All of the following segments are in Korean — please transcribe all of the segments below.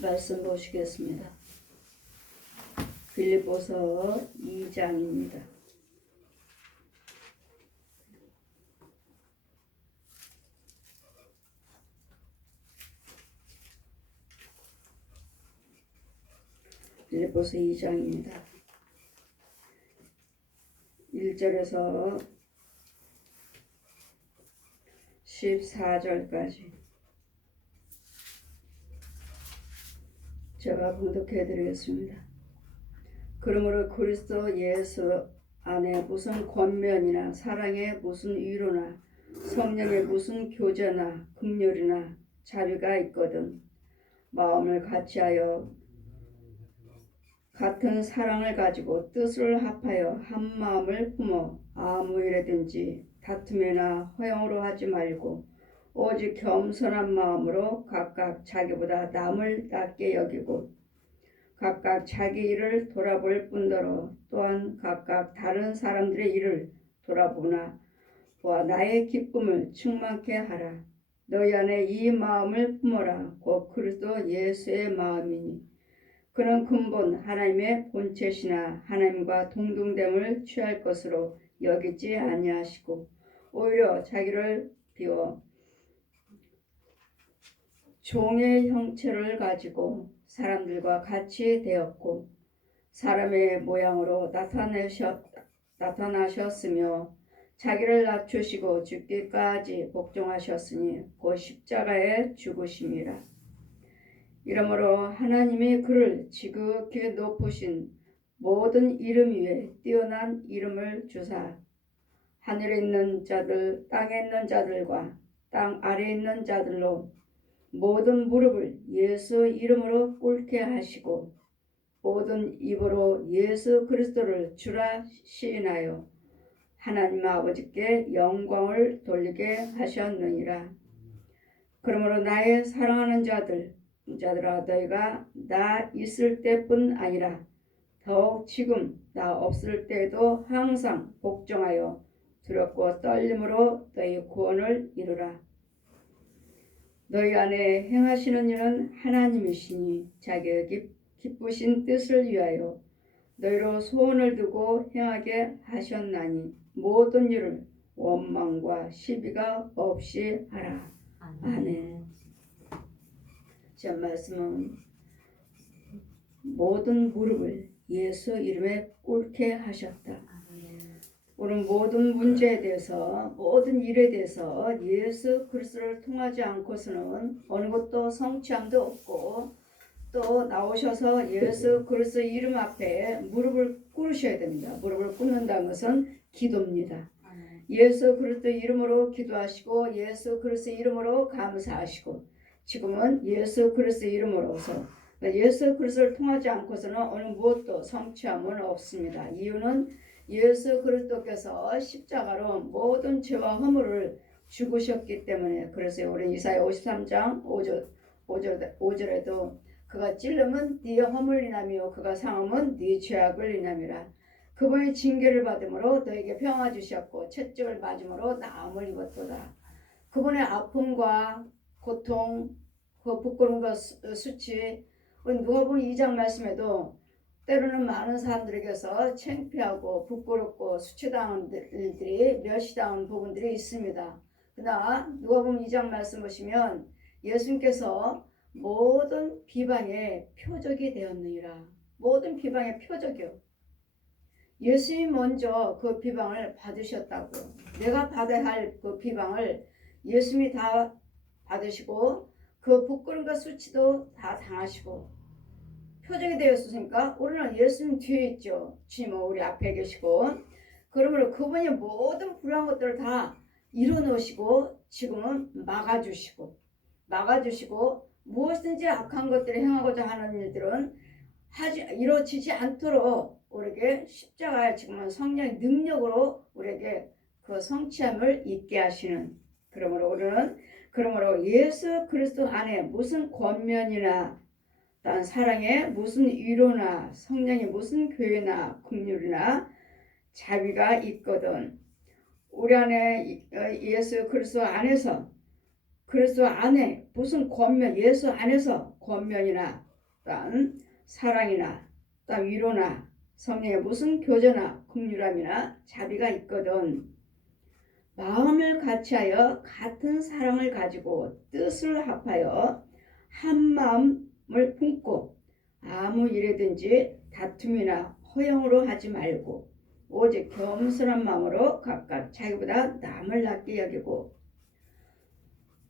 말씀 보시겠습니다. 빌립보서 2장입니다. 빌립보서 2장입니다. 1절에서 14절까지 제가 봉독해 드리겠습니다. 그러므로 그리스도 예수 안에 무슨 권면이나 사랑에 무슨 위로나 성령의 무슨 교제나 긍휼이나 자비가 있거든 마음을 같이하여 같은 사랑을 가지고 뜻을 합하여 한 마음을 품어 아무 일에든지 다툼이나 허용으로 하지 말고 오직 겸손한 마음으로 각각 자기보다 남을 낮게 여기고 각각 자기 일을 돌아볼 뿐더러 또한 각각 다른 사람들의 일을 돌아보나 보아 나의 기쁨을 충만케 하라. 너희 안에 이 마음을 품어라. 곧 그리스도 예수의 마음이니 그는 근본 하나님의 본체시나 하나님과 동등됨을 취할 것으로 여기지 아니하시고 오히려 자기를 비워 종의 형체를 가지고 사람들과 같이 되었고 사람의 모양으로 나타나셨으며 자기를 낮추시고 죽기까지 복종하셨으니 곧 십자가에 죽으심이라. 이러므로 하나님이 그를 지극히 높으신 모든 이름 위에 뛰어난 이름을 주사 하늘에 있는 자들 땅에 있는 자들과 땅 아래에 있는 자들로 모든 무릎을 예수 이름으로 꿇게 하시고 모든 입으로 예수 그리스도를 주라 시인하여 하나님 아버지께 영광을 돌리게 하셨느니라. 그러므로 나의 사랑하는 자들아 너희가 나 있을 때뿐 아니라 더욱 지금 나 없을 때에도 항상 복종하여 두렵고 떨림으로 너희 구원을 이루라. 너희 안에 행하시는 일은 하나님이시니 자기의 기쁘신 뜻을 위하여 너희로 소원을 두고 행하게 하셨나니 모든 일을 원망과 시비가 없이 하라. 아멘. 제 말씀은 모든 무릎을 예수 이름에 꿇게 하셨다. 우리는 모든 문제에 대해서 모든 일에 대해서 예수 그리스도를 통하지 않고서는 어느 것도 성취함도 없고 또 나오셔서 예수 그리스도 이름 앞에 무릎을 꿇으셔야 됩니다. 무릎을 꿇는다는 것은 기도입니다. 예수 그리스도 이름으로 기도하시고 예수 그리스도 이름으로 감사하시고 지금은 예수 그리스도 이름으로서 예수 그리스도를 통하지 않고서는 어느 무엇도 성취함은 없습니다. 이유는 예수 그리스도께서 십자가로 모든 죄와 허물을 죽으셨기 때문에 그래서 우리 이사야 53장 5절에도 그가 찔름은 네 허물을 인하며 그가 상함은 네 죄악을 인함이라. 그분이 징계를 받음으로 너에게 평화 주셨고 채찍을 맞음으로 나음을 입었도다. 그분의 아픔과 고통 그 부끄러움과 수치 우리 누가복음 2장 말씀에도 때로는 많은 사람들에게서 창피하고 부끄럽고 수치당한 일들이 멸시당한 부분들이 있습니다. 그러나 누가복음 2장 말씀 보시면 예수님께서 모든 비방의 표적이 되었느니라. 모든 비방의 표적이요. 예수님이 먼저 그 비방을 받으셨다고. 내가 받아야 할 그 비방을 예수님이 다 받으시고 그 부끄러움과 수치도 다 당하시고 표적이 되었으니까 우리는 예수님 뒤에 있죠. 주님은 우리 앞에 계시고 그러므로 그분이 모든 불행한 것들을 다 이뤄놓으시고 지금은 막아주시고 무엇이든지 악한 것들을 행하고자 하는 일들은 이루어지지 않도록 우리에게 십자가의 지금은 성령의 능력으로 우리에게 그 성취함을 있게 하시는 그러므로 예수 그리스도 안에 무슨 권면이나 딴 사랑에 무슨 위로나 성령의 무슨 교회나 긍휼이나 자비가 있거든. 우리 안에 예수 그리스도 안에서 그리스도 안에 무슨 권면 예수 안에서 권면이나 단 사랑이나 또 위로나 성령의 무슨 교제나 긍휼함이나 자비가 있거든. 마음을 같이하여 같은 사랑을 가지고 뜻을 합하여 한 마음을 품고 아무 일이든지 다툼이나 허영으로 하지 말고 오직 겸손한 마음으로 각각 자기보다 남을 낫게 여기고.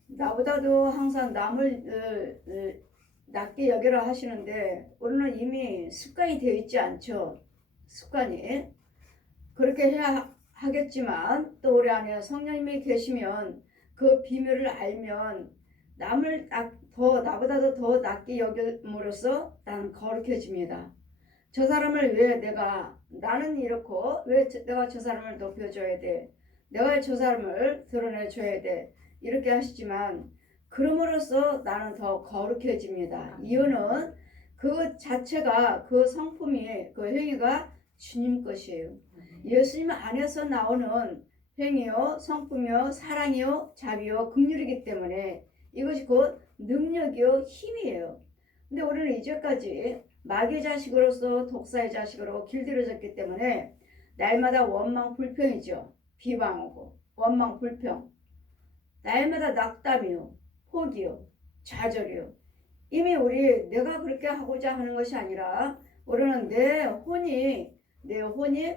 나보다도 항상 남을 낮게 여기라 하시는데 우리는 이미 습관이 되어 있지 않죠. 습관이. 그렇게 해야 하겠지만 또 우리 안에 성령님이 계시면 그 비밀을 알면 남을 나보다도 더 낮게 여김으로써 나는 거룩해집니다. 저 사람을 왜 나는 이렇고 왜 내가 저 사람을 높여줘야 돼? 내가 저 사람을 드러내줘야 돼? 이렇게 하시지만 그럼으로써 나는 더 거룩해집니다. 이유는 그 자체가 그 성품이 그 행위가 주님 것이에요. 예수님 안에서 나오는 행위요, 성품이요, 사랑이요, 자비요, 긍휼이기 때문에 이것이 곧 능력이요, 힘이에요. 근데 우리는 이제까지 마귀의 자식으로서 독사의 자식으로 길들여졌기 때문에 날마다 원망 불평이죠. 비방하고 원망 불평. 날마다 낙담이요, 포기요, 좌절이요. 이미 내가 그렇게 하고자 하는 것이 아니라 우리는 내 혼이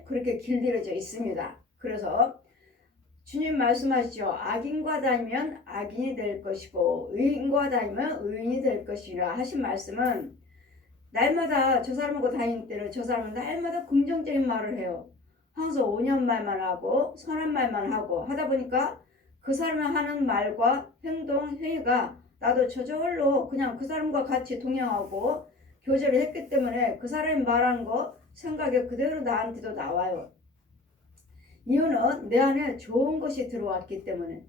그렇게 길들여져 있습니다. 그래서 주님 말씀하시죠. 악인과 다니면 악인이 될 것이고 의인과 다니면 의인이 될 것이라 하신 말씀은 날마다 저 사람하고 다닐 때는 저 사람은 날마다 긍정적인 말을 해요. 항상 5년 말만 하고 선한 말만 하고 하다 보니까 그 사람이 하는 말과 행동, 행위가 나도 저절로 그냥 그 사람과 같이 동행하고 교제를 했기 때문에 그 사람이 말한 거 생각이 그대로 나한테도 나와요. 이유는 내 안에 좋은 것이 들어왔기 때문에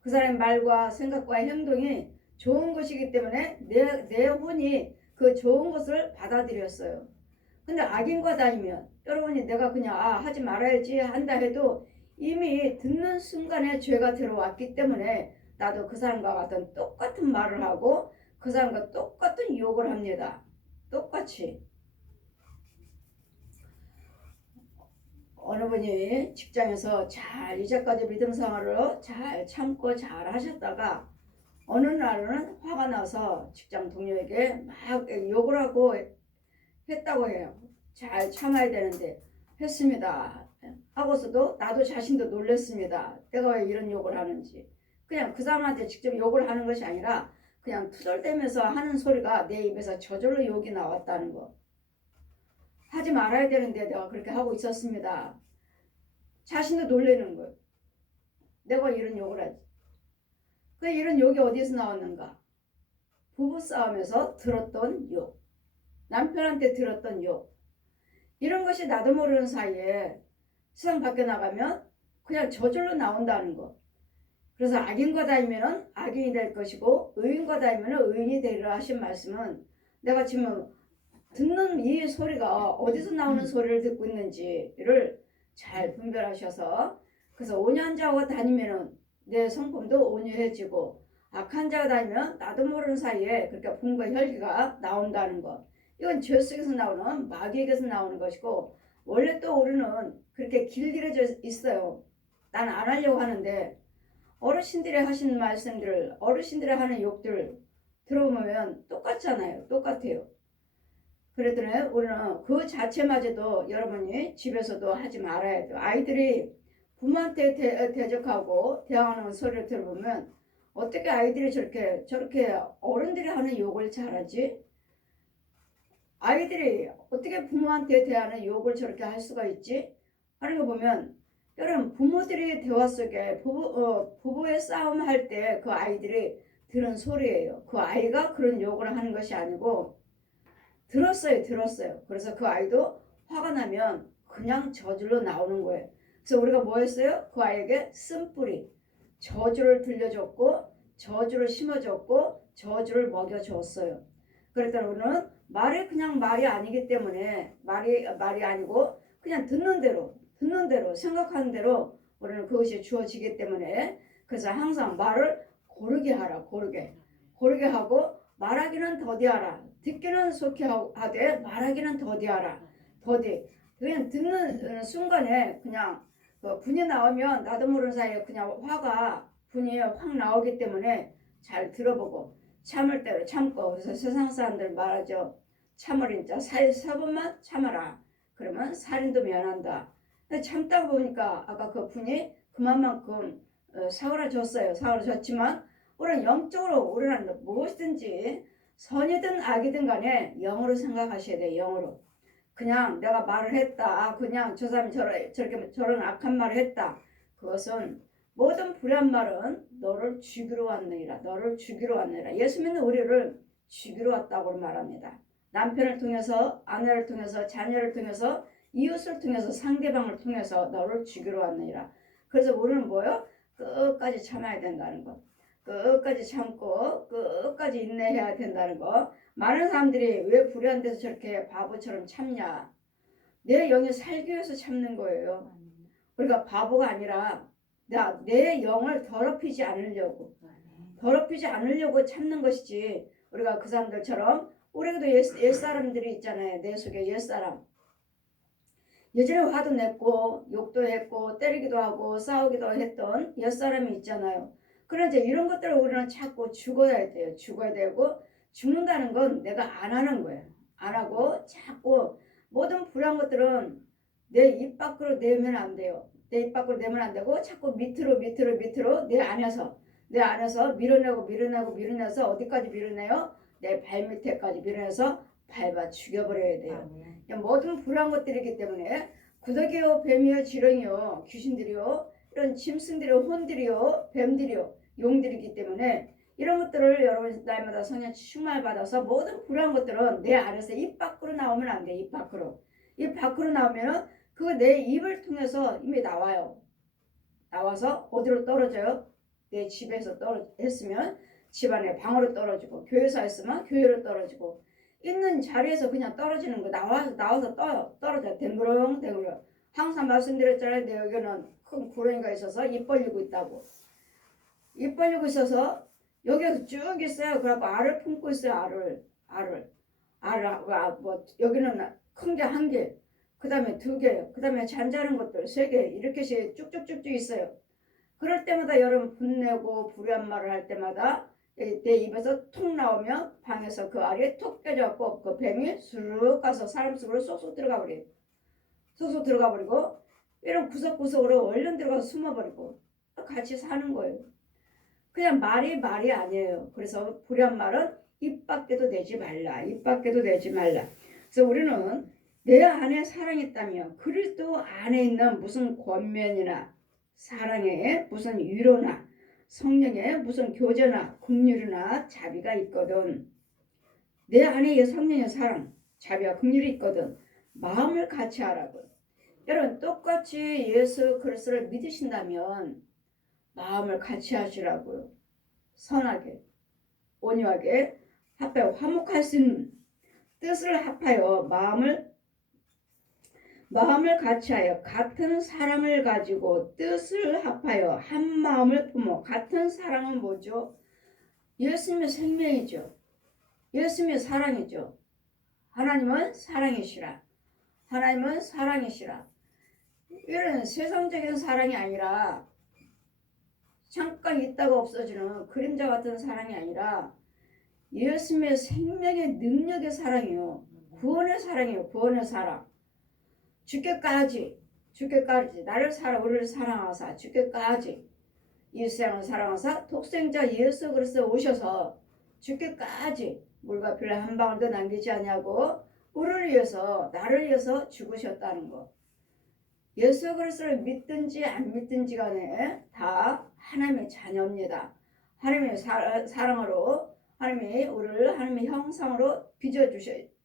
그 사람의 말과 생각과 행동이 좋은 것이기 때문에 내 혼이 그 좋은 것을 받아들였어요. 근데 악인과 다니면 여러분이 내가 그냥 하지 말아야지 한다 해도 이미 듣는 순간에 죄가 들어왔기 때문에 나도 그 사람과 같은 똑같은 말을 하고 그 사람과 똑같은 욕을 합니다. 똑같이. 어느 분이 직장에서 이제까지 믿음 생활을 잘 참고 잘 하셨다가 어느 날은 화가 나서 직장 동료에게 막 욕을 하고 했다고 해요. 잘 참아야 되는데 했습니다. 하고서도 나도 자신도 놀랐습니다. 내가 왜 이런 욕을 하는지. 그냥 그 사람한테 직접 욕을 하는 것이 아니라 그냥 투덜대면서 하는 소리가 내 입에서 저절로 욕이 나왔다는 거. 하지 말아야 되는데 내가 그렇게 하고 있었습니다. 자신도 놀라는 거예요. 내가 이런 욕을 하지. 그 이런 욕이 어디서 나왔는가? 부부싸움에서 들었던 욕. 남편한테 들었던 욕. 이런 것이 나도 모르는 사이에 세상 밖에 나가면 그냥 저절로 나온다는 거. 그래서 악인과 다니면 악인이 될 것이고 의인과 다니면 의인이 되리라 하신 말씀은 내가 지금 듣는 이 소리가 어디서 나오는 소리를 듣고 있는지를 잘 분별하셔서 그래서 온유한 자와 다니면 내 성품도 온유해지고 악한 자가 다니면 나도 모르는 사이에 그렇게 분과 혈기가 나온다는 것. 이건 죄 속에서 나오는 마귀에게서 나오는 것이고 원래 또 우리는 그렇게 길들여져 있어요. 난 안 하려고 하는데 어르신들이 하신 말씀들을 어르신들이 하는 욕들 들어보면 똑같잖아요. 똑같아요. 그랬더니 우리는 그 자체마저도 여러분이 집에서도 하지 말아야 돼요. 아이들이 부모한테 대적하고 대항하는 소리를 들어보면 어떻게 아이들이 저렇게 어른들이 하는 욕을 잘하지? 아이들이 어떻게 부모한테 대하는 욕을 저렇게 할 수가 있지? 하는 거 보면 여러분 부모들이 대화 속에 부부의 싸움 할 때 그 아이들이 들은 소리예요. 그 아이가 그런 욕을 하는 것이 아니고 들었어요. 그래서 그 아이도 화가 나면 그냥 저절로 나오는 거예요. 그래서 우리가 뭐 했어요? 그 아이에게 쓴뿌리, 저주를 들려줬고 저주를 심어줬고 저주를 먹여줬어요. 그랬더니 우리는 말이 그냥 말이 아니기 때문에 말이 아니고 그냥 듣는 대로 생각하는 대로 우리는 그것이 주어지기 때문에 그래서 항상 말을 고르게 하라. 고르게 하고 말하기는 더디하라. 듣기는 속히 하되 말하기는 더디하라. 더디. 그냥 듣는 순간에 그냥 분이 나오면 나도 모르는 사이에 그냥 분이 확 나오기 때문에 잘 들어보고 참을 대로 참고. 그래서 세상 사람들 말하죠. 참으린 자 44번만 참아라. 그러면 살인도 면한다. 참다 보니까 아까 그 분이 그만큼 사그라졌어요. 사그라졌지만 우리는 영적으로 우리는 무엇이든지 선이든 악이든 간에 영으로 생각하셔야 돼요. 영으로. 그냥 내가 말을 했다. 그냥 저 사람이 저런 악한 말을 했다. 그것은 모든 불의한 말은 너를 죽이러 왔느니라. 너를 죽이러 왔느니라. 예수님은 우리를 죽이러 왔다고 말합니다. 남편을 통해서, 아내를 통해서, 자녀를 통해서, 이웃을 통해서, 상대방을 통해서 너를 죽이러 왔느니라. 그래서 우리는 뭐요? 끝까지 참아야 된다는 것. 끝까지 참고 끝까지 인내해야 된다는 거. 많은 사람들이 왜 불의한 데서 저렇게 바보처럼 참냐. 내 영이 살기 위해서 참는 거예요. 그러니까 바보가 아니라 내 영을 더럽히지 않으려고 참는 것이지. 우리가 그 사람들처럼 우리도 옛사람들이 있잖아요. 내 속에 옛사람. 예전에 화도 냈고 욕도 했고 때리기도 하고 싸우기도 했던 옛사람이 있잖아요. 그런데 이런 것들을 우리는 자꾸 죽어야 돼요. 죽어야 되고 죽는다는 건 내가 안 하는 거예요. 안 하고 자꾸 모든 불안한 것들은 내 입 밖으로 내면 안 돼요. 내 입 밖으로 내면 안 되고 자꾸 밑으로 내 안에서 밀어내서 어디까지 밀어내요? 내 발밑에까지 밀어내서 밟아 죽여버려야 돼요. 모든 불안한 것들이기 때문에 구더기요, 뱀이요, 지렁이요, 귀신들이요, 이런 짐승들이요, 혼들이요, 뱀들이요, 용들이기 때문에 이런 것들을 여러분 날마다 성령 충만을 받아서 모든 불안한 것들은 내 안에서 입 밖으로 나오면 안 돼. 입 밖으로 나오면은 그거 내 입을 통해서 이미 나와요. 나와서 어디로 떨어져요? 내 집에서 했으면 집안에 방으로 떨어지고, 교회에서 했으면 교회로 떨어지고, 있는 자리에서 그냥 떨어지는 거. 나와서 떨어져. 댕그렁. 항상 말씀드렸잖아요. 내 여기는 큰 구렁이가 있어서 입 벌리고 있다고. 입 벌리고 있어서 여기에서 쭉 있어요. 그래갖고 알을 품고 있어요. 여기는 큰 게 1개, 그 다음에 2개, 그 다음에 잔잔한 것들 3개, 이렇게 쭉쭉쭉쭉 있어요. 그럴 때마다 여러분 분내고 불의한 말을 할 때마다 내 입에서 톡 나오면 방에서 그 알이 톡 깨져갖고 그 뱀이 수룩 가서 사람 속으로 쏙쏙 들어가 버리고 이런 구석구석으로 얼른 들어가서 숨어버리고 같이 사는 거예요. 그냥 말이 아니에요. 그래서 불의한 말은 입 밖에도 내지 말라. 그래서 우리는 내 안에 사랑이 있다며 그리스도 안에 있는 무슨 권면이나 사랑에 무슨 위로나 성령의 무슨 교제나 긍휼이나 자비가 있거든. 내 안에 이 성령의 사랑, 자비와 긍휼이 있거든. 마음을 같이 하라고. 여러분 똑같이 예수 그리스도를 믿으신다면 마음을 같이 하시라고요. 선하게, 온유하게 합하여 화목할 수 있는 뜻을 합하여 마음을 같이하여 같은 사랑을 가지고 뜻을 합하여 한 마음을 품어. 같은 사랑은 뭐죠? 예수님의 생명이죠. 예수님의 사랑이죠. 하나님은 사랑이시라. 이런 세상적인 사랑이 아니라 잠깐 있다가 없어지는 그림자 같은 사랑이 아니라 예수님의 생명의 능력의 사랑이요. 구원의 사랑. 죽게까지 우리를 사랑하사 죽게까지 이 세상을 사랑하사 독생자 예수 그리스도 오셔서 죽게까지 물과 피를 한 방울도 남기지 않냐고 우리를 위해서 나를 위해서 죽으셨다는 것. 예수 그리스도를 믿든지 안 믿든지 간에 다 하나님의 자녀입니다. 하나님의 사랑으로 하나님이 우리를 하나님의 형상으로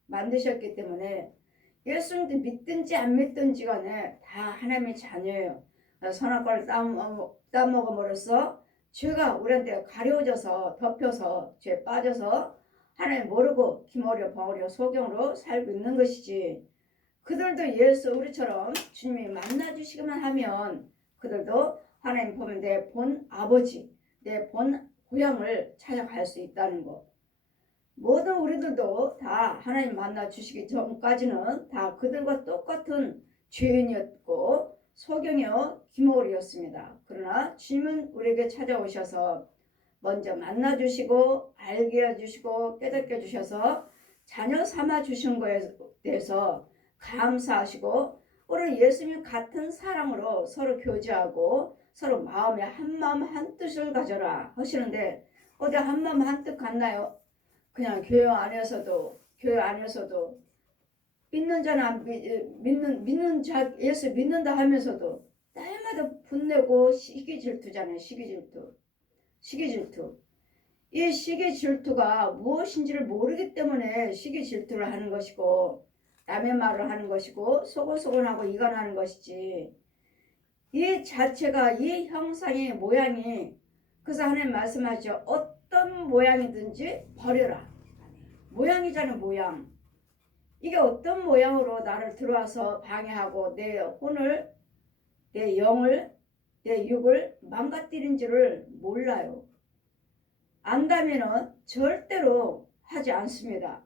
만드셨기 때문에 예수님도 믿든지 안 믿든지 간에 다 하나님의 자녀예요. 선악과를 따먹음으로써 죄가 우리한테 가려져서 덮여서 죄에 빠져서 하나님 모르고 기머리와 벙어리와 소경으로 살고 있는 것이지. 그들도 우리처럼 주님이 만나주시기만 하면 그들도 하나님 보면 내 본 아버지, 내 본 고향을 찾아갈 수 있다는 것. 모든 우리들도 다 하나님 만나 주시기 전까지는 다 그들과 똑같은 죄인이었고 소경이요 기모리였습니다. 그러나 주님은 우리에게 찾아오셔서 먼저 만나 주시고 알게 해주시고 깨닫게 해주셔서 자녀 삼아 주신 거에 대해서 감사하시고 우리 예수님 같은 사랑으로 서로 교제하고 서로 마음에 한 마음 한 뜻을 가져라 하시는데 어디 한 마음 한 뜻 같나요? 그냥 교회 안에서도 믿는 자는 안 믿는 자 예수 믿는다 하면서도 날마다 분내고 시기 질투잖아요. 시기 질투. 이 시기 질투가 무엇인지를 모르기 때문에 시기 질투를 하는 것이고 남의 말을 하는 것이고 소곤소곤하고 이간하는 것이지. 이 자체가 이 형상의 모양이 그래서 하나님 말씀하죠. 어떤 모양이든지 버려라. 모양이잖아요. 모양. 이게 어떤 모양으로 나를 들어와서 방해하고 내 혼을 내 영을 내 육을 망가뜨린지를 몰라요. 안다면은 절대로 하지 않습니다.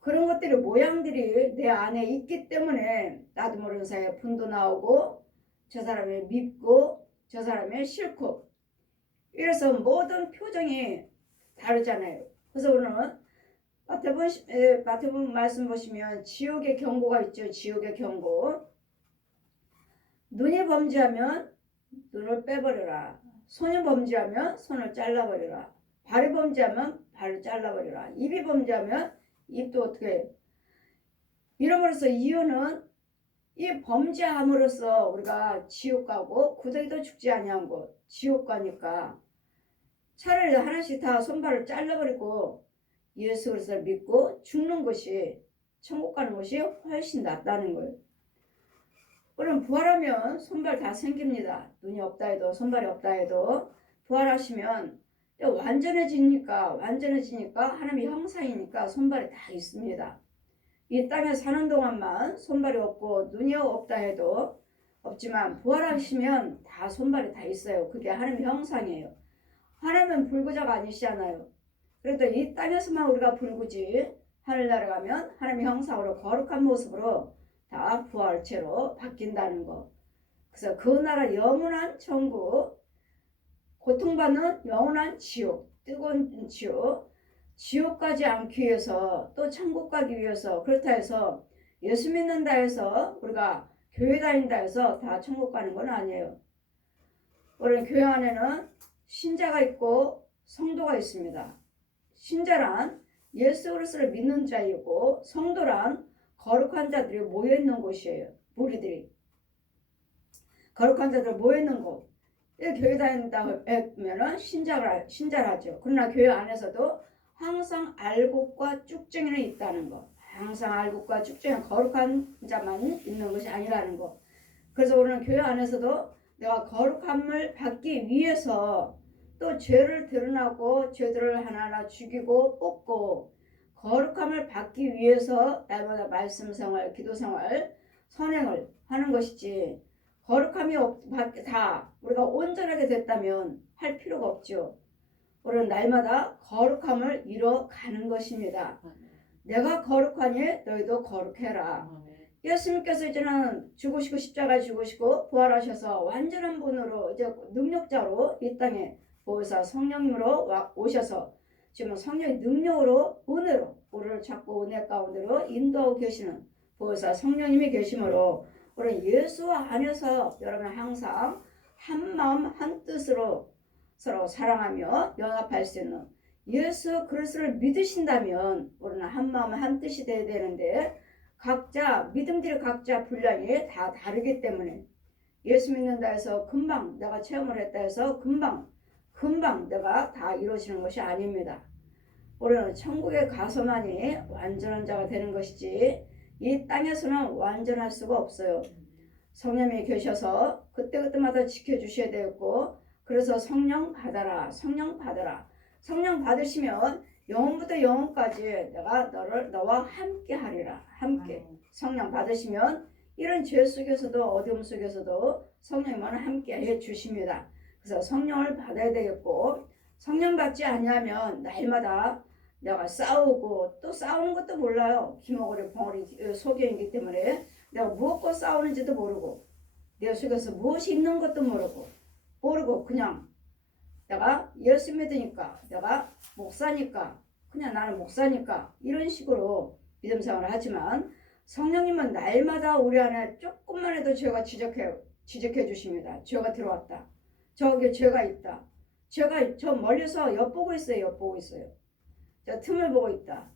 그런 것들이 모양들이 내 안에 있기 때문에 나도 모르는 사이에 분도 나오고 저 사람이 밉고 저 사람이 싫고 이래서 모든 표정이 다르잖아요. 그래서 오늘은 마태복음 말씀 보시면 지옥의 경고가 있죠. 지옥의 경고. 눈이 범죄하면 눈을 빼버려라. 손이 범죄하면 손을 잘라버려라. 발이 범죄하면 발을 잘라버려라. 입이 범죄하면 입도 어떻게 이름으로써 이유는 이 범죄함으로써 우리가 지옥 가고 구더기도 죽지 아니한 곳 지옥 가니까 차라리 하나씩 다 손발을 잘라버리고 예수 그리스도를 믿고 죽는 것이 천국 가는 것이 훨씬 낫다는 거예요. 그럼 부활하면 손발 다 생깁니다. 눈이 없다 해도 손발이 없다 해도 부활하시면 완전해지니까 하나님의 형상이니까 손발이 다 있습니다. 이 땅에 사는 동안만 손발이 없고 눈이 없다 해도 없지만 부활하시면 다 손발이 다 있어요. 그게 하나님의 형상이에요. 하나님은 불구자가 아니시잖아요. 그래도 이 땅에서만 우리가 불구지 하늘나라 가면 하나님의 형상으로 거룩한 모습으로 다 부활체로 바뀐다는 거. 그래서 그 나라 영원한 천국, 고통받는 영원한 지옥, 뜨거운 지옥 가지 않기 위해서 또 천국 가기 위해서 그렇다 해서 예수 믿는다 해서 우리가 교회 다닌다 해서 다 천국 가는 건 아니에요. 우리 교회 안에는 신자가 있고 성도가 있습니다. 신자란 예수 그리스도를 믿는 자이고 성도란 거룩한 자들이 모여있는 곳이에요. 무리들이 거룩한 자들 모여있는 곳. 교회 다닌다 하면은 신자라죠. 그러나 교회 안에서도 항상 알곡과 쭉정이는 있다는 거. 항상 알곡과 쭉정이 거룩한 자만 있는 것이 아니라는 거. 그래서 우리는 교회 안에서도 내가 거룩함을 받기 위해서 또 죄를 드러나고 죄들을 하나하나 죽이고 뽑고 거룩함을 받기 위해서 날마다 말씀 생활, 기도 생활, 선행을 하는 것이지 거룩함이 다 우리가 온전하게 됐다면 할 필요가 없죠. 우리는 날마다 거룩함을 이뤄가는 것입니다. 내가 거룩하니 너희도 거룩해라. 예수님께서 이제는 죽으시고 십자가에 죽으시고 부활하셔서 완전한 분으로 이제 능력자로 이 땅에 보혜사 성령님으로 오셔서 지금 성령의 능력으로 은혜로 우리를 자꾸 은혜 가운데로 인도하고 계시는 보혜사 성령님이 계심으로 우리는 예수 안에서 여러분 항상 한 마음 한 뜻으로 서로 사랑하며 연합할 수 있는 예수 그리스도를 믿으신다면 우리는 한 마음 한 뜻이 돼야 되는데 각자 믿음들이 각자 분량이 다 다르기 때문에 예수 믿는다 해서 금방 내가 체험을 했다 해서 금방 내가 다 이루어지는 것이 아닙니다. 우리는 천국에 가서만이 완전한 자가 되는 것이지 이 땅에서는 완전할 수가 없어요. 성령이 계셔서 그때그때마다 지켜주셔야 되고 그래서 성령 받아라. 성령 받으시면 영원부터 영원까지 내가 너와 함께 하리라. 함께. 성령 받으시면 이런 죄 속에서도 어려움 속에서도 성령님은 함께 해 주십니다. 그래서 성령을 받아야 되겠고 성령 받지 아니하면 날마다 내가 싸우고 또 싸우는 것도 몰라요. 기머거리 벙어리 속에 있기 때문에 내가 무엇과 싸우는지도 모르고 내 속에서 무엇이 있는 것도 모르고 그냥 내가 예수 믿으니까 내가 목사니까 그냥 나는 목사니까 이런 식으로 믿음 생활을 하지만 성령님은 날마다 우리 안에 조금만 해도 죄가 지적해 주십니다. 죄가 들어왔다. 저기 죄가 있다. 죄가 저 멀리서 엿보고 있어요. 저 틈을 보고 있다.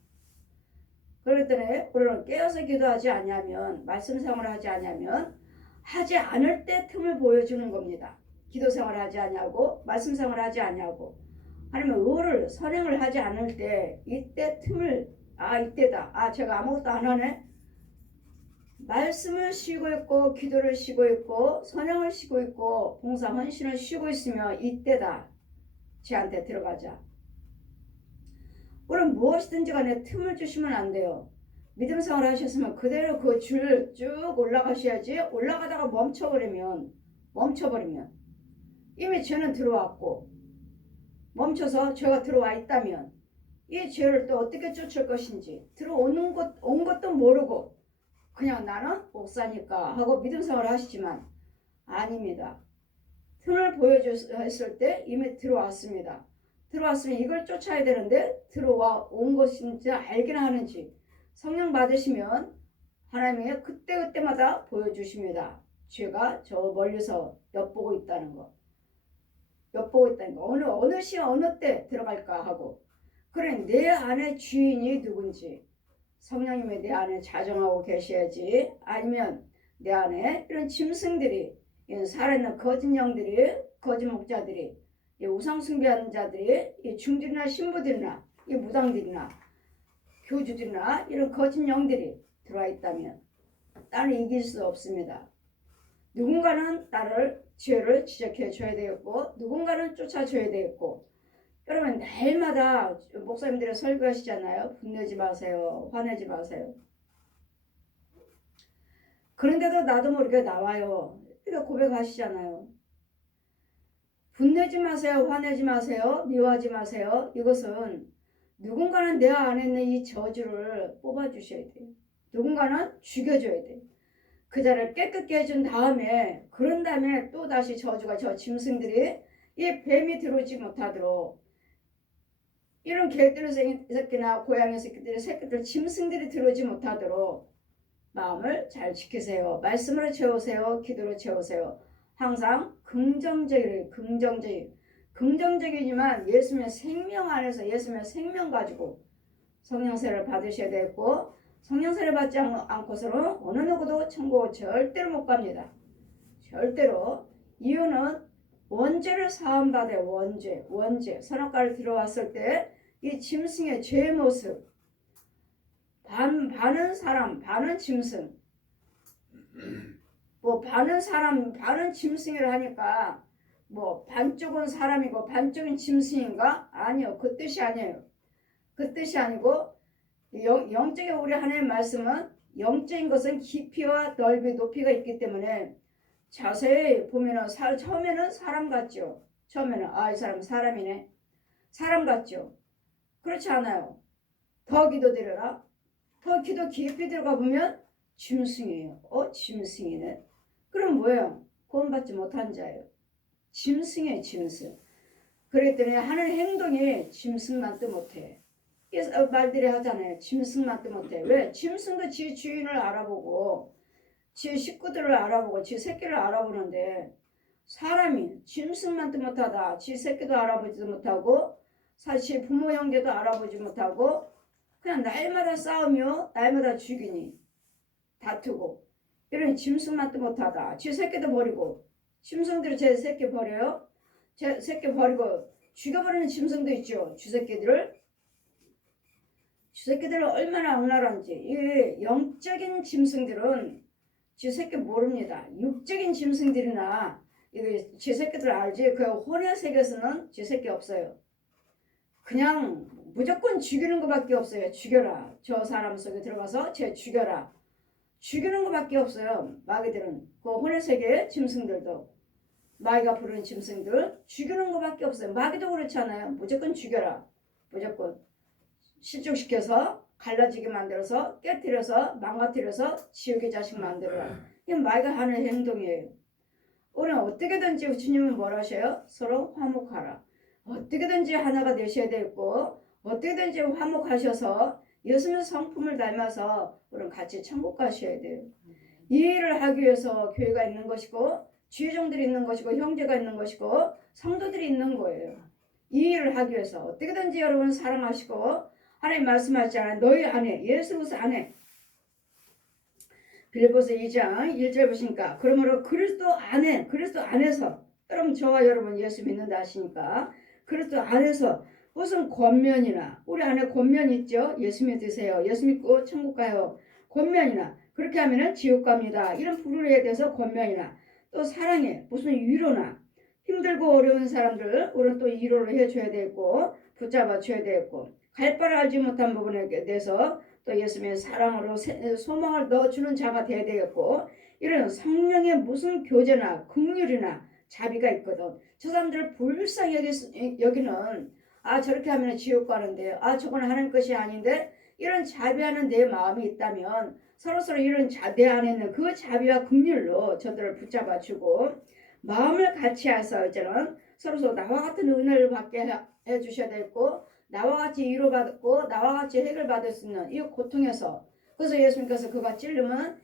그랬더니 우리는 깨어서 기도하지 않냐면 말씀 생활을 하지 않냐면 하지 않을 때 틈을 보여주는 겁니다. 기도 생활을 하지 않냐고 말씀 생활을 하지 않냐고 아니면 의를 선행을 하지 않을 때 이때 틈을 이때다. 제가 아무것도 안 하네. 말씀을 쉬고 있고 기도를 쉬고 있고 선행을 쉬고 있고 봉사 헌신을 쉬고 있으면 이때다. 쟤한테 들어가자. 그럼 무엇이든지 간에 틈을 주시면 안 돼요. 믿음 생활 하셨으면 그대로 그 줄 쭉 올라가셔야지. 올라가다가 멈춰버리면 이미 죄는 들어왔고 멈춰서 죄가 들어와 있다면 이 죄를 또 어떻게 쫓을 것인지 온 것도 모르고 그냥 나는 목사니까 하고 믿음 생활을 하시지만 아닙니다. 틈을 보여줬을 때 이미 들어왔습니다. 들어왔으면 이걸 쫓아야 되는데 온 것인지 알긴 하는지 성령 받으시면 하나님이 그때마다 보여주십니다. 죄가 저 멀리서 엿보고 있다는 거. 어느 시 어느 때 들어갈까 하고 그래 내 안에 주인이 누군지 성령님이 내 안에 자정하고 계셔야지 아니면 내 안에 이런 짐승들이 살아있는 거짓 영들이 거짓 목자들이 우상 숭배하는 자들이 중들이나 신부들이나 무당들이나 교주들이나 이런 거짓 영들이 들어와 있다면 나는 이길 수 없습니다. 누군가는 나를 죄를 지적해 줘야 되겠고 누군가는 쫓아줘야 되겠고 여러분 날마다 목사님들이 설교하시잖아요. 분내지 마세요. 화내지 마세요. 그런데도 나도 모르게 나와요. 그러니까 고백하시잖아요. 분내지 마세요. 화내지 마세요. 미워하지 마세요. 이것은 누군가는 내 안에 있는 이 저주를 뽑아주셔야 돼요. 누군가는 죽여줘야 돼요. 그 자를 깨끗게 해준 다음에 그런 다음에 또 다시 저주가 저 짐승들이 이 뱀이 들어오지 못하도록 이런 개들 새끼나 고양이 새끼들 짐승들이 들어오지 못하도록 마음을 잘 지키세요. 말씀으로 채우세요. 기도로 채우세요. 항상 긍정적이지만 예수님의 생명 안에서 예수님의 생명 가지고 성령세를 받으셔야 되고 성령세를 받지 않고서는 어느 누구도 천국 절대로 못 갑니다. 절대로. 이유는 원죄를 사함받아요. 원죄. 선악과를 들어왔을 때 이 짐승의 죄의 모습 반은 사람, 반은 짐승 반은 사람, 반은 짐승이라 하니까 반쪽은 사람이고 반쪽은 짐승인가? 아니요. 그 뜻이 아니에요. 그 뜻이 아니고 영적인 우리 하나님의 말씀은 영적인 것은 깊이와 넓이, 높이가 있기 때문에 자세히 보면은 처음에는 사람 같죠. 처음에는 이 사람은 사람이네. 사람 같죠. 그렇지 않아요. 더 기도드려라. 더 기도 깊이 들어가 보면 짐승이에요. 짐승이네. 그럼 뭐예요? 구원받지 못한 자예요. 짐승이에요. 짐승. 그랬더니 하는 행동이 짐승만도 못해. 말들이 하잖아요. 짐승만도 못해. 왜? 짐승도 지 주인을 알아보고 지 식구들을 알아보고 지 새끼를 알아보는데 사람이 짐승만도 못하다. 지 새끼도 알아보지도 못하고 사실 부모 형제도 알아보지 못하고 그냥 날마다 싸우며 날마다 죽이니 다투고 이런 짐승만도 못하다. 지 새끼도 버리고 짐승들이 제 새끼 버려요. 제 새끼 버리고 죽여버리는 짐승도 있죠. 주새끼들을 얼마나 악랄한지. 이 영적인 짐승들은 지 새끼 모릅니다. 육적인 짐승들이나 이거 지 새끼들 알지? 그 혼의 세계에서는 지 새끼 없어요. 그냥 무조건 죽이는 것밖에 없어요. 죽여라. 저 사람 속에 들어가서 쟤 죽여라. 죽이는 것밖에 없어요. 마귀들은. 그 혼의 세계의 짐승들도. 마귀가 부르는 짐승들 죽이는 것밖에 없어요. 마귀도 그렇잖아요. 무조건 죽여라. 무조건. 실족시켜서 갈라지게 만들어서 깨뜨려서 망가뜨려서 지옥의 자식 만들어라. 이게 마귀가 하는 행동이에요. 우리는 어떻게든지 주님은 뭘 하셔요? 서로 화목하라. 어떻게든지 하나가 되셔야 되고 어떻게든지 화목하셔서 예수님의 성품을 닮아서 우리는 같이 천국 가셔야 돼요. 이 일을 하기 위해서 교회가 있는 것이고 주의종들이 있는 것이고 형제가 있는 것이고 성도들이 있는 거예요. 이 일을 하기 위해서 어떻게든지 여러분 사랑하시고 하나님 말씀하시잖아요. 너희 안에 예수께서 안에 빌립보서 2장 1절 보시니까 그러므로 그리스도 안에서 여러분 저와 여러분 예수 믿는다 하시니까 그리스도 안에서 무슨 권면이나 우리 안에 권면 있죠. 예수 믿으세요. 예수 믿고 천국 가요. 권면이나 그렇게 하면은 지옥 갑니다. 이런 불의에 대해서 권면이나 또 사랑에 무슨 위로나 힘들고 어려운 사람들 우리는 또 위로를 해줘야 되고 붙잡아 줘야 되고 갈 바를 알지 못한 부분에 대해서 또 예수님의 사랑으로 소망을 넣어주는 자가 되어야 되겠고 이런 성령의 무슨 교제나 긍휼이나 자비가 있거든. 저 사람들을 불쌍히 여기는 저렇게 하면 지옥 가는데 저건 하나님 것이 아닌데 이런 자비하는 내 마음이 있다면 서로서로 이런 내 안에 있는 그 자비와 긍휼로 저들을 붙잡아주고 마음을 같이 해서 이제는 서로서로 나와 같은 은혜를 받게 해주셔야 되고 나와 같이 위로받고 나와 같이 해결받을 수 있는 이 고통에서 그래서 예수님께서 그가 찔르면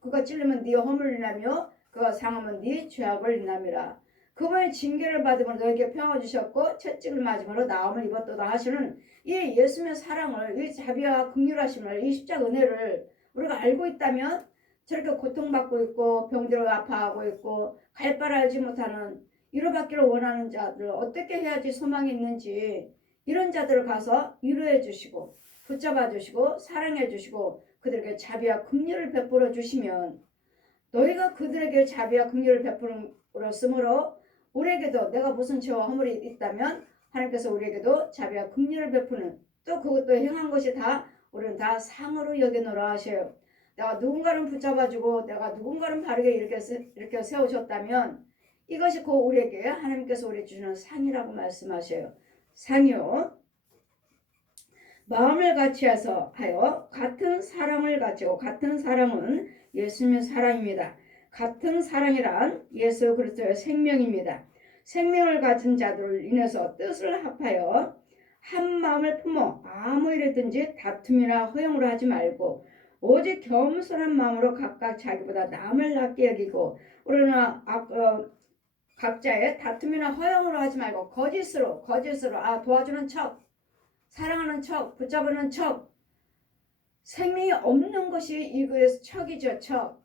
그가 찔르면 네 허물을 인하며 그가 상하면 네 죄악을 인함이라. 그분의 징계를 받으면 너에게 평화 주셨고 채찍을 맞음으로 나음을 입었도다 하시는 이 예수님의 사랑을 이 자비와 긍휼하심을 이 십자가 은혜를 우리가 알고 있다면 저렇게 고통받고 있고 병들어 아파하고 있고 갈 바를 알지 못하는 위로받기를 원하는 자들 어떻게 해야지 소망이 있는지 이런 자들을 가서 위로해 주시고 붙잡아 주시고 사랑해 주시고 그들에게 자비와 긍휼을 베풀어 주시면 너희가 그들에게 자비와 긍휼을 베풀었으므로 우리에게도 내가 무슨 죄와 허물이 있다면 하나님께서 우리에게도 자비와 긍휼을 베푸는 또 그것도 행한 것이 다 우리는 다 상으로 여겨놓으라 하셔요. 내가 누군가를 붙잡아주고 내가 누군가를 바르게 이렇게 세우셨다면 이것이 곧 우리에게 하나님께서 우리 주시는 상이라고 말씀하셔요. 상이요. 마음을 같이해서 하여 같은 사랑을 가지고 같은 사랑은 예수님의 사랑입니다. 같은 사랑이란 예수 그리스도의 생명입니다. 생명을 가진 자들을 인해서 뜻을 합하여 한 마음을 품어 아무 일이든지 다툼이나 허용으로 하지 말고 오직 겸손한 마음으로 각각 자기보다 남을 낫게 여기고 우리는 각자의 다툼이나 허용으로 하지 말고 거짓으로 도와주는 척 사랑하는 척 붙잡는 척 생명이 없는 것이 이거에서 척이죠. 척.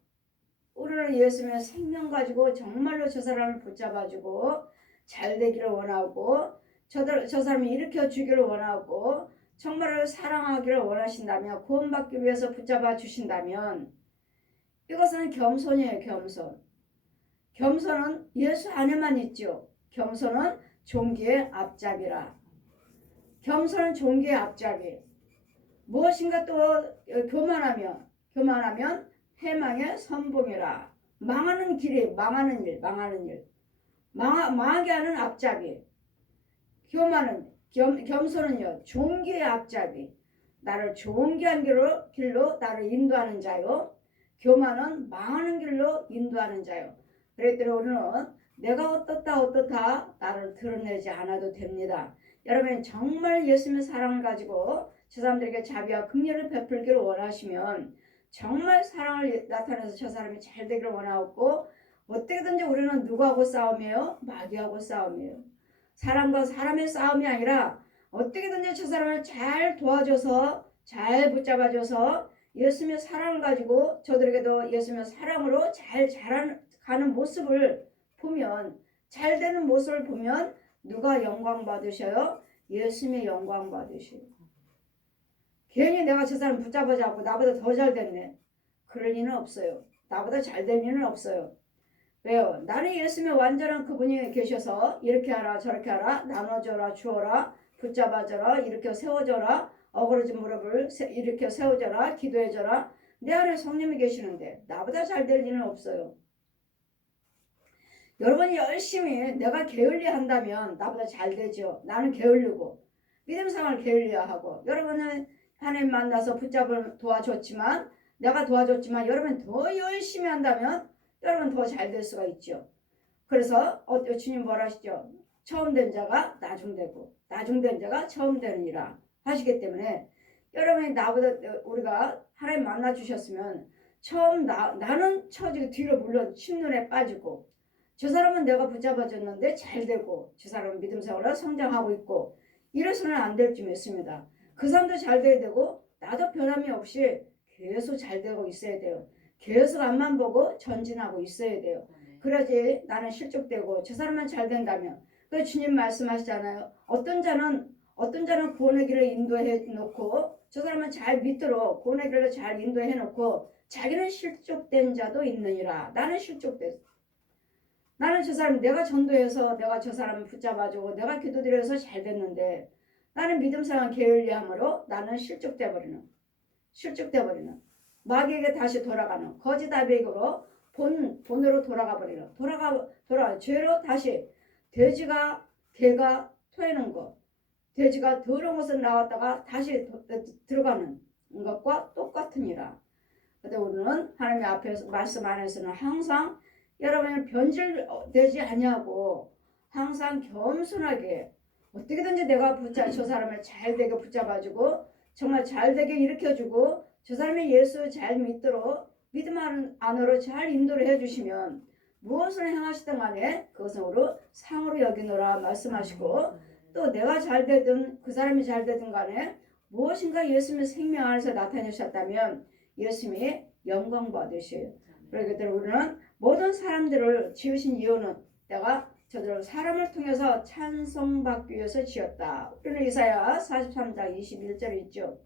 우리는 예수님의 생명 가지고 정말로 저 사람을 붙잡아주고 잘 되기를 원하고 저 사람이 일으켜 주기를 원하고 정말로 사랑하기를 원하신다면 구원받기 위해서 붙잡아 주신다면 이것은 겸손이에요. 겸손. 겸손은 예수 안에만 있죠. 겸손은 종기의 앞잡이라. 겸손은 종기의 앞잡이. 무엇인가 또 교만하면 패망의 선봉이라. 망하는 길이 망하는 일. 망하게 하는 앞잡이. 겸손은요 종기의 앞잡이. 나를 종기한 길로 나를 인도하는 자요. 교만은 망하는 길로 인도하는 자요. 그랬더니 우리는 내가 어떻다 나를 드러내지 않아도 됩니다. 여러분 정말 예수님의 사랑을 가지고 저 사람들에게 자비와 긍휼을 베풀기를 원하시면 정말 사랑을 나타내서 저 사람이 잘 되기를 원하고 어떻게든지 우리는 누구하고 싸움이에요? 마귀하고 싸움이에요. 사람과 사람의 싸움이 아니라 어떻게든지 저 사람을 잘 도와줘서 잘 붙잡아줘서 예수님의 사랑을 가지고 저들에게도 예수님의 사랑으로 잘 자라가는 모습을 보면 잘 되는 모습을 보면 누가 영광 받으셔요? 예수님의 영광 받으셔요. 괜히 내가 저 사람 붙잡아자고 나보다 더 잘 됐네. 그럴 리는 없어요. 나보다 잘 될 리는 없어요. 왜요? 나는 예수님의 완전한 그분이 계셔서 이렇게 하라 저렇게 하라 나눠줘라 주어라 붙잡아줘라 이렇게 세워줘라 어그러진 무릎을 이렇게 세워줘라 기도해줘라 내 안에 성령이 계시는데 나보다 잘 될 리는 없어요. 여러분이 열심히 내가 게을리 한다면 나보다 잘 되죠. 나는 게을르고 믿음 생활을 게을리하고 여러분은 하나님 만나서 붙잡을 도와줬지만 내가 도와줬지만 여러분 더 열심히 한다면 여러분 더 잘 될 수가 있죠. 그래서 주님 뭐라 하시죠? 처음 된 자가 나중 되고 나중 된 자가 처음 되느니라 하시기 때문에 여러분이 나보다 우리가 하나님 만나 주셨으면 처음 나는 처지고 뒤로 물러 침눈에 빠지고 저 사람은 내가 붙잡아줬는데 잘 되고 저 사람은 믿음 생활로 성장하고 있고 이래서는 안 될 줄 믿습니다. 그 사람도 잘 돼야 되고 나도 변함이 없이 계속 잘 되고 있어야 돼요. 계속 앞만 보고 전진하고 있어야 돼요. 그래야지 나는 실족되고 저 사람만 잘 된다면 그 주님 말씀하시잖아요. 어떤 자는 구원의 길을 인도해 놓고 저 사람은 잘 믿도록 구원의 길을 잘 인도해 놓고 자기는 실족된 자도 있느니라. 나는 실족됐어. 나는 저 사람 내가 전도해서 내가 저 사람을 붙잡아주고 내가 기도드려서 잘 됐는데 나는 믿음상한 게을리함으로 나는 실족돼 버리는 마귀에게 다시 돌아가는 거짓 아비에게로 본으로 돌아가 버리는 돌아가 죄로 다시 돼지가 개가 토해놓은 것 돼지가 더러운 것을 나왔다가 다시 들어가는 것과 똑같으니라. 근데 우리는 하나님 앞에서 말씀 안에서는 항상 여러분은 변질되지 아니하고 항상 겸손하게 어떻게든지 내가 저 사람을 잘 되게 붙잡아주고 정말 잘 되게 일으켜주고 저 사람이 예수 잘 믿도록 믿음 안으로 잘 인도를 해주시면 무엇을 행하시든 간에 그것은 상으로 여기노라 말씀하시고 또 내가 잘 되든 그 사람이 잘 되든 간에 무엇인가 예수님의 생명 안에서 나타내셨다면 예수님이 영광 받으셔요. 그렇기 때문에 우리는 모든 사람들을 지으신 이유는 내가 저들을 사람을 통해서 찬송받기 위해서 지었다. 우리는 이사야 43장 21절에 있죠.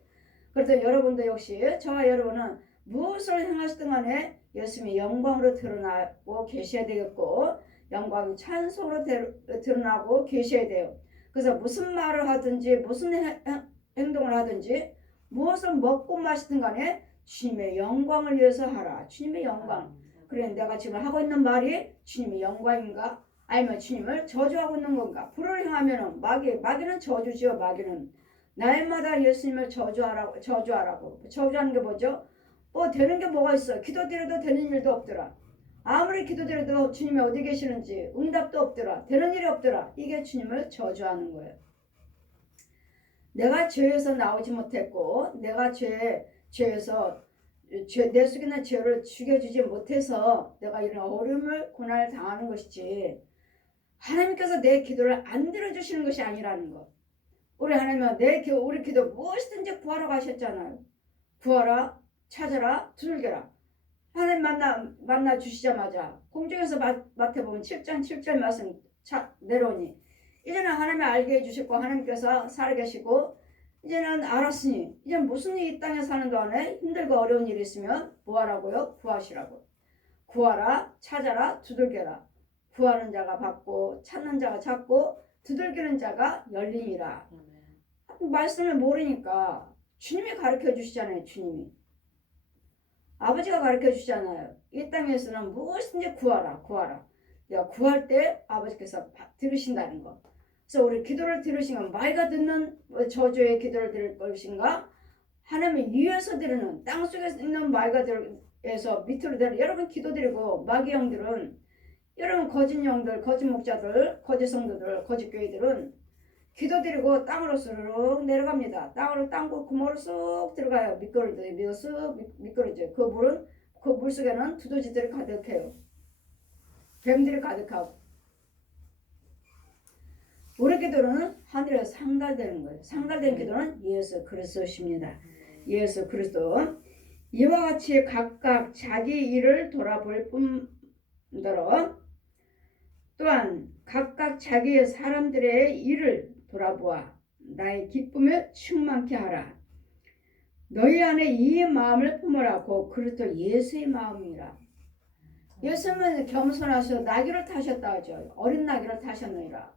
그래서 여러분도 역시 저와 여러분은 무엇을 행하시든 간에 예수님이 영광으로 드러나고 계셔야 되겠고 영광이 찬송으로 드러나고 계셔야 돼요. 그래서 무슨 말을 하든지 무슨 행동을 하든지 무엇을 먹고 마시든 간에 주님의 영광을 위해서 하라. 주님의 영광. 그래 내가 지금 하고 있는 말이 주님의 영광인가? 아니면 주님을 저주하고 있는 건가? 불을 행하면 마귀는 저주지요. 마귀는 날마다 예수님을 저주하라고 저주하는 게 뭐죠? 되는 게 뭐가 있어? 기도드려도 되는 일도 없더라. 아무리 기도드려도 주님이 어디 계시는지 응답도 없더라. 되는 일이 없더라. 이게 주님을 저주하는 거예요. 내가 죄에서 나오지 못했고 내가 죄에서 내 속에 있는 죄를 죽여주지 못해서 내가 이런 어려움을 고난을 당하는 것이지 하나님께서 내 기도를 안 들어주시는 것이 아니라는 것. 우리 하나님은 우리 기도 무엇이든지 구하러 가셨잖아요. 구하라, 찾아라, 두들겨라. 하나님 만나 주시자마자 공중에서 마태복음 7장 7절 말씀 내려오니 이제는 하나님을 알게 해주셨고 하나님께서 살아계시고 이제는 알았으니 이제 무슨 이 땅에 사는 동안에 힘들고 어려운 일이 있으면 뭐하라고요? 구하시라고. 구하라, 찾아라, 두들겨라. 구하는 자가 받고 찾는 자가 찾고 두들기는 자가 열리니라. 말씀을 모르니까 주님이 가르쳐 주시잖아요. 주님이. 아버지가 가르쳐 주시잖아요. 이 땅에서는 무엇이든지 구하라. 내가 구할 때 아버지께서 들으신다는 거. 그래서 우리 기도를 들으시면 마귀가 듣는 저주의 기도를 들을 것인가? 하나님을 위에서 들으는 땅속에 있는 마귀가 들에서 밑으로 들으는 여러분 기도드리고 마귀 영들은 여러분 거짓 영들, 거짓 목자들, 거짓 성도들, 거짓 교회들은 기도드리고 땅으로 스르륵 내려갑니다. 땅으로 구멍으로 쑥 들어가요. 미끄러져요. 그 물속에는 두더지들이 가득해요. 뱀들이 가득하고. 우리 기도는 하늘에서 상달되는 거예요. 상달된 기도는 예수 그리스도십니다. 예수 그리스도. 이와 같이 각각 자기 일을 돌아볼 뿐더러 또한 각각 자기의 사람들의 일을 돌아보아 나의 기쁨을 충만케 하라. 너희 안에 이 마음을 품으라고 그리스도 예수의 마음이라. 예수님은 겸손하셔서 나귀를 타셨다 하죠. 어린 나귀를 타셨느니라.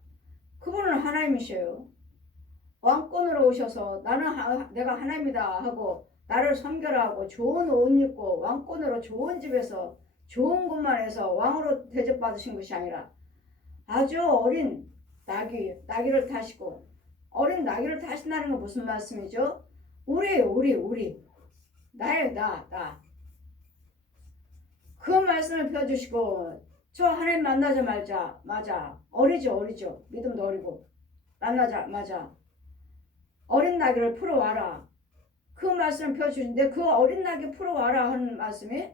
그분은 하나님이셔요. 왕권으로 오셔서 내가 하나님이다 하고 나를 섬겨라 하고 좋은 옷 입고 왕권으로 좋은 집에서 좋은 것만 해서 왕으로 대접받으신 것이 아니라 아주 어린 나귀를 타시고 어린 나귀를 타신다는 건 무슨 말씀이죠? 우리. 나예요, 나. 그 말씀을 펴주시고, 저 하나님 만나자마자, 맞아. 어리죠. 믿음도 어리고. 만나자마자. 어린 나귀를 풀어와라. 그 말씀을 펴주신데 그 어린 나귀 풀어와라 하는 말씀이